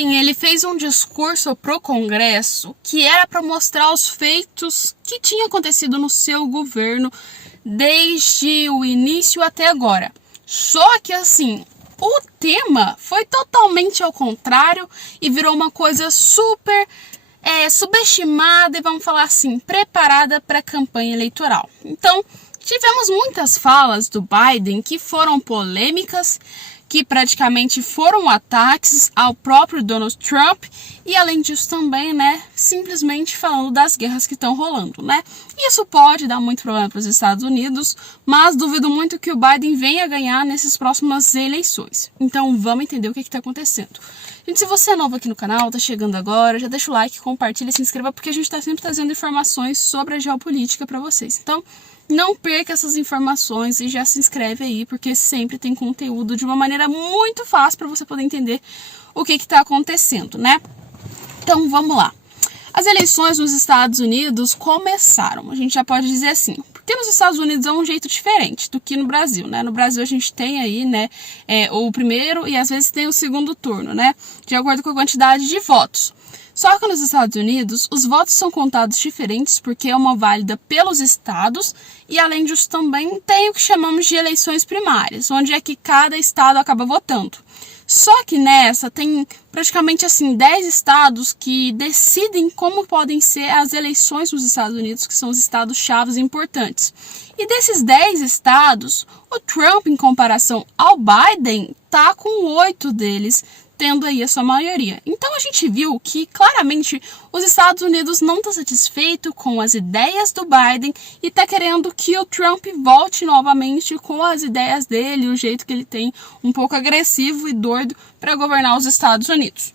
Biden, ele fez um discurso pro Congresso que era para mostrar os feitos que tinham acontecido no seu governo desde o início até agora. Só que assim, o tema foi totalmente ao contrário e virou uma coisa super subestimada e, vamos falar assim, preparada para a campanha eleitoral. Então, tivemos muitas falas do Biden que foram polêmicas, que praticamente foram ataques ao próprio Donald Trump e, além disso, também, simplesmente falando das guerras que estão rolando, Isso pode dar muito problema para os Estados Unidos, mas duvido muito que o Biden venha ganhar nessas próximas eleições. Então, vamos entender o que está acontecendo. Gente, se você é novo aqui no canal, tá chegando agora, já deixa o like, compartilha, se inscreva, porque a gente está sempre trazendo informações sobre a geopolítica para vocês. Então, não perca essas informações e já se inscreve aí, porque sempre tem conteúdo de uma maneira muito fácil para você poder entender o que está acontecendo, Então, vamos lá. As eleições nos Estados Unidos começaram, a gente já pode dizer assim, porque nos Estados Unidos é um jeito diferente do que no Brasil, No Brasil a gente tem aí, o primeiro e às vezes tem o segundo turno, De acordo com a quantidade de votos. Só que nos Estados Unidos, os votos são contados diferentes porque é uma válida pelos estados e, além disso, também tem o que chamamos de eleições primárias, onde é que cada estado acaba votando. Só que nessa tem praticamente 10 estados que decidem como podem ser as eleições nos Estados Unidos, que são os estados-chave importantes. E desses 10 estados, o Trump, em comparação ao Biden, tá com 8 deles, tendo aí a sua maioria. Então a gente viu que claramente os Estados Unidos não estão satisfeitos com as ideias do Biden e está querendo que o Trump volte novamente com as ideias dele, o jeito que ele tem um pouco agressivo e doido para governar os Estados Unidos.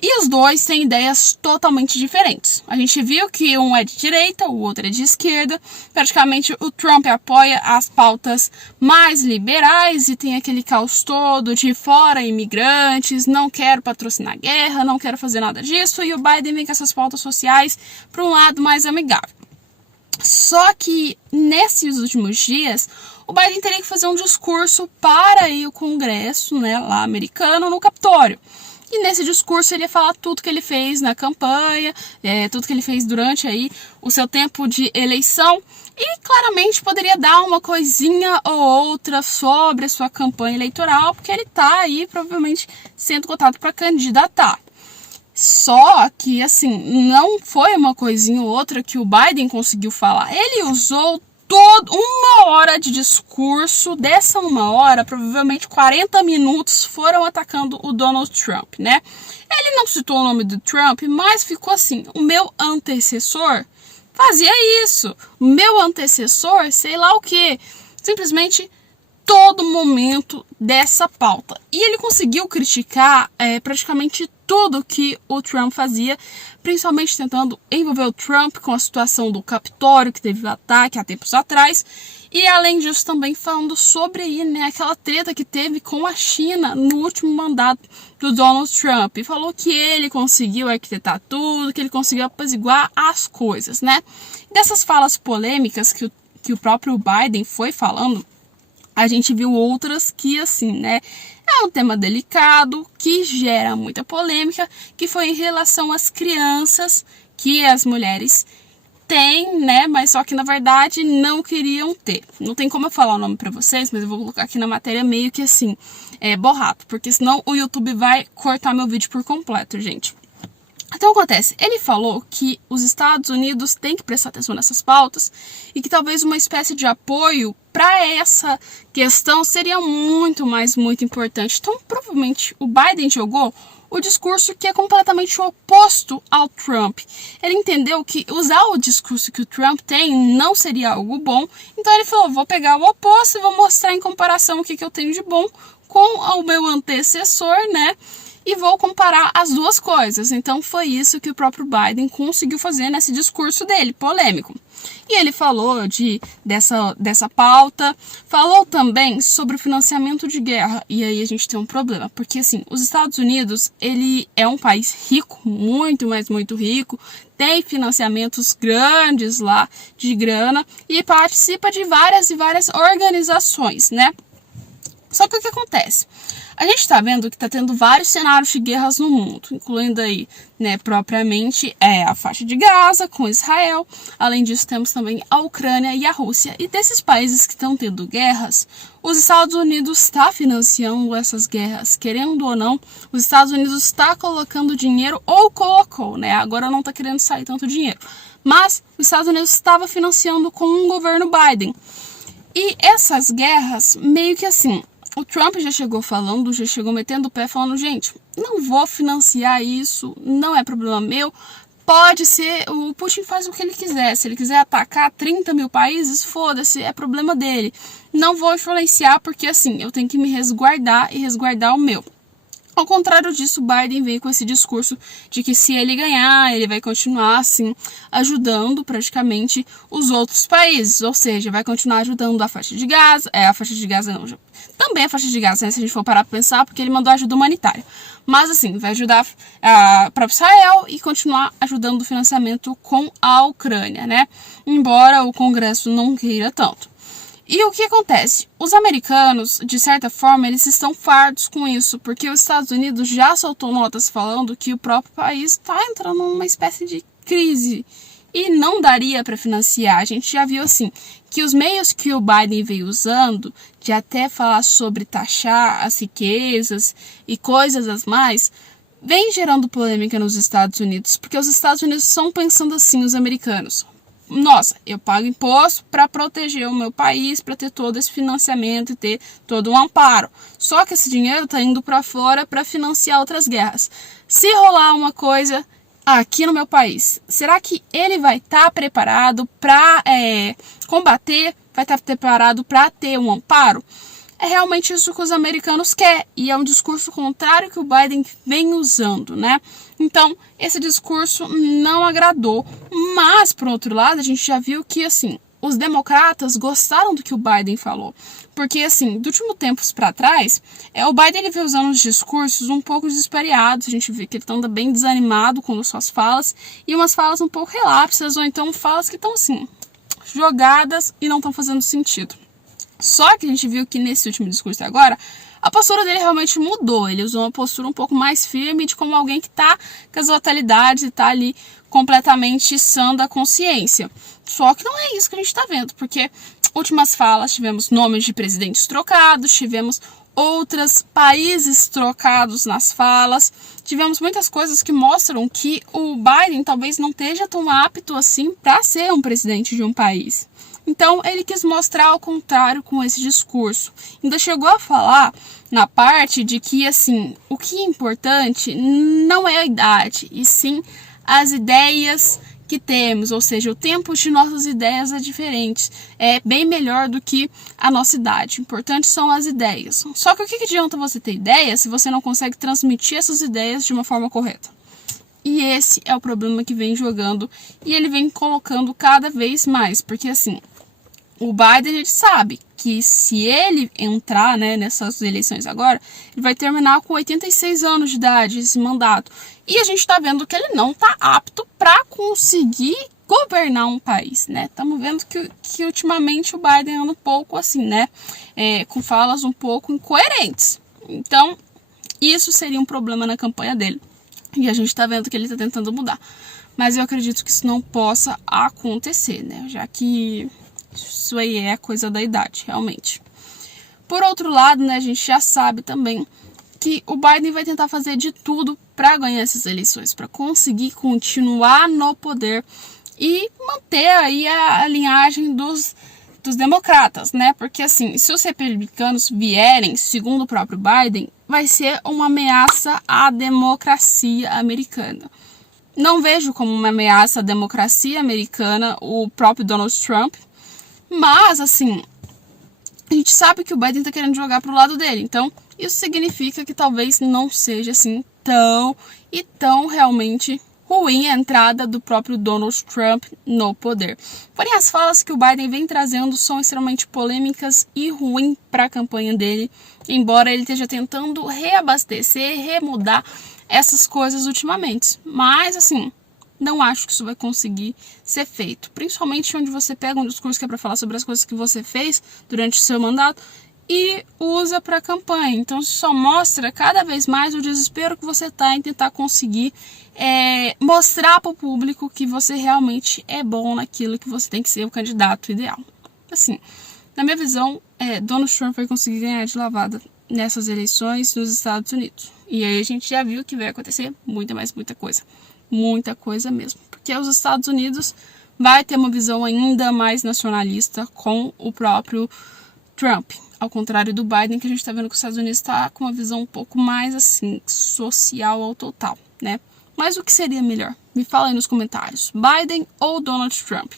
E os dois têm ideias totalmente diferentes. A gente viu que um é de direita, o outro é de esquerda. Praticamente o Trump apoia as pautas mais liberais e tem aquele caos todo de fora imigrantes, não quero patrocinar guerra, não quero fazer nada disso. E o Biden vem com essas pautas sociais para um lado mais amigável. Só que nesses últimos dias, o Biden teria que fazer um discurso para aí o Congresso, lá americano, no Capitólio. E nesse discurso ele ia falar tudo que ele fez na campanha, tudo que ele fez durante aí o seu tempo de eleição. E claramente poderia dar uma coisinha ou outra sobre a sua campanha eleitoral, porque ele está aí provavelmente sendo cotado para candidatar. Só que, não foi uma coisinha ou outra que o Biden conseguiu falar. Ele usou toda 1 hora de discurso. Dessa 1 hora, provavelmente 40 minutos foram atacando o Donald Trump, Ele não citou o nome do Trump, mas ficou assim: o meu antecessor fazia isso, o meu antecessor sei lá o que, simplesmente todo momento dessa pauta. E ele conseguiu criticar praticamente tudo que o Trump fazia, principalmente tentando envolver o Trump com a situação do Capitólio, que teve o ataque há tempos atrás, e além disso também falando sobre aí, aquela treta que teve com a China no último mandato do Donald Trump, e falou que ele conseguiu arquitetar tudo, que ele conseguiu apaziguar as coisas, Dessas falas polêmicas que o próprio Biden foi falando, a gente viu outras que, é um tema delicado, que gera muita polêmica, que foi em relação às crianças que as mulheres têm, mas só que na verdade não queriam ter. Não tem como eu falar o nome para vocês, mas eu vou colocar aqui na matéria meio que borrado, porque senão o YouTube vai cortar meu vídeo por completo, gente. Então acontece, ele falou que os Estados Unidos têm que prestar atenção nessas pautas e que talvez uma espécie de apoio para essa questão seria muito importante. Então provavelmente o Biden jogou o discurso que é completamente oposto ao Trump. Ele entendeu que usar o discurso que o Trump tem não seria algo bom, então ele falou: vou pegar o oposto e vou mostrar em comparação o que eu tenho de bom com o meu antecessor, e vou comparar as duas coisas. Então foi isso que o próprio Biden conseguiu fazer nesse discurso dele, polêmico. E ele falou dessa pauta, falou também sobre o financiamento de guerra. E aí a gente tem um problema, porque os Estados Unidos, ele é um país rico, muito, mas muito rico, tem financiamentos grandes lá de grana e participa de várias e várias organizações, Só que o que acontece? A gente está vendo que está tendo vários cenários de guerras no mundo, incluindo aí, né, propriamente a faixa de Gaza com Israel. Além disso, temos também a Ucrânia e a Rússia. E desses países que estão tendo guerras, os Estados Unidos está financiando essas guerras, querendo ou não. Os Estados Unidos está colocando dinheiro, ou colocou, né? Agora não está querendo sair tanto dinheiro. Mas os Estados Unidos estava financiando com o governo Biden. E essas guerras, meio que assim, o Trump já chegou falando, já chegou metendo o pé, falando, gente, não vou financiar isso, não é problema meu. Pode ser, o Putin faz o que ele quiser. Se ele quiser atacar 30 mil países, foda-se, é problema dele. Não vou influenciar porque, assim, eu tenho que me resguardar e resguardar o meu. Ao contrário disso, Biden veio com esse discurso de que se ele ganhar, ele vai continuar, assim, ajudando praticamente os outros países. Ou seja, vai continuar ajudando a faixa de Gaza. A faixa de Gaza não, também a faixa de Gaza, né, se a gente for parar para pensar, porque ele mandou ajuda humanitária. Mas, assim, vai ajudar para Israel e continuar ajudando o financiamento com a Ucrânia, né? Embora o Congresso não queira tanto. E o que acontece? Os americanos, de certa forma, eles estão fartos com isso, porque os Estados Unidos já soltou notas falando que o próprio país está entrando numa espécie de crise e não daria para financiar. A gente já viu assim que os meios que o Biden veio usando, de até falar sobre taxar as riquezas e coisas as mais, vem gerando polêmica nos Estados Unidos, porque os Estados Unidos estão pensando assim, os americanos. Nossa, eu pago imposto para proteger o meu país, para ter todo esse financiamento e ter todo um amparo. Só que esse dinheiro está indo para fora para financiar outras guerras. Se rolar uma coisa aqui no meu país, será que ele vai estar preparado para combater? Vai estar preparado para ter um amparo? É realmente isso que os americanos querem, e é um discurso contrário que o Biden vem usando, né? Então, esse discurso não agradou, mas, por outro lado, a gente já viu que, assim, os democratas gostaram do que o Biden falou, porque, assim, do último tempos para trás, o Biden ele veio usando os discursos um pouco desesperados, a gente vê que ele anda bem desanimado com suas falas, e umas falas um pouco relapsas, ou então falas que estão, assim, jogadas e não estão fazendo sentido. Só que a gente viu que nesse último discurso agora, a postura dele realmente mudou. Ele usou uma postura um pouco mais firme, de como alguém que está com as fatalidades e está ali completamente sã da consciência. Só que não é isso que a gente está vendo, porque últimas falas tivemos nomes de presidentes trocados, tivemos outros países trocados nas falas, tivemos muitas coisas que mostram que o Biden talvez não esteja tão apto assim para ser um presidente de um país. Então, ele quis mostrar ao contrário com esse discurso. Ainda chegou a falar na parte de que, assim, o que é importante não é a idade, e sim as ideias que temos, ou seja, o tempo de nossas ideias é diferente, é bem melhor do que a nossa idade. O importante são as ideias. Só que o que adianta você ter ideias se você não consegue transmitir essas ideias de uma forma correta? E esse é o problema que vem jogando, e ele vem colocando cada vez mais, porque assim, o Biden, a gente sabe que se ele entrar, né, nessas eleições agora, ele vai terminar com 86 anos de idade, esse mandato. E a gente está vendo que ele não está apto para conseguir governar um país, né? Estamos vendo que ultimamente o Biden anda um pouco assim, né? Com falas um pouco incoerentes. Então, isso seria um problema na campanha dele. E a gente está vendo que ele está tentando mudar. Mas eu acredito que isso não possa acontecer, né? Já que isso aí é coisa da idade, realmente. Por outro lado, né, a gente já sabe também que o Biden vai tentar fazer de tudo para ganhar essas eleições, para conseguir continuar no poder e manter aí a linhagem dos democratas, né? Porque assim, se os republicanos vierem, segundo o próprio Biden, vai ser uma ameaça à democracia americana. Não vejo como uma ameaça à democracia americana o próprio Donald Trump, mas, assim, a gente sabe que o Biden está querendo jogar para o lado dele. Então, isso significa que talvez não seja, assim, tão realmente ruim a entrada do próprio Donald Trump no poder. Porém, as falas que o Biden vem trazendo são extremamente polêmicas e ruins para a campanha dele, embora ele esteja tentando reabastecer, remudar essas coisas ultimamente. Mas, assim, não acho que isso vai conseguir ser feito. Principalmente onde você pega um discurso que é para falar sobre as coisas que você fez durante o seu mandato e usa para campanha. Então isso só mostra cada vez mais o desespero que você está em tentar conseguir mostrar para o público que você realmente é bom naquilo, que você tem que ser o candidato ideal. Assim, na minha visão, Donald Trump vai conseguir ganhar de lavada nessas eleições nos Estados Unidos. E aí a gente já viu que vai acontecer muita coisa. Muita coisa mesmo. Porque os Estados Unidos vai ter uma visão ainda mais nacionalista com o próprio Trump. Ao contrário do Biden, que a gente está vendo que os Estados Unidos está com uma visão um pouco mais assim, social ao total, né? Mas o que seria melhor? Me fala aí nos comentários. Biden ou Donald Trump?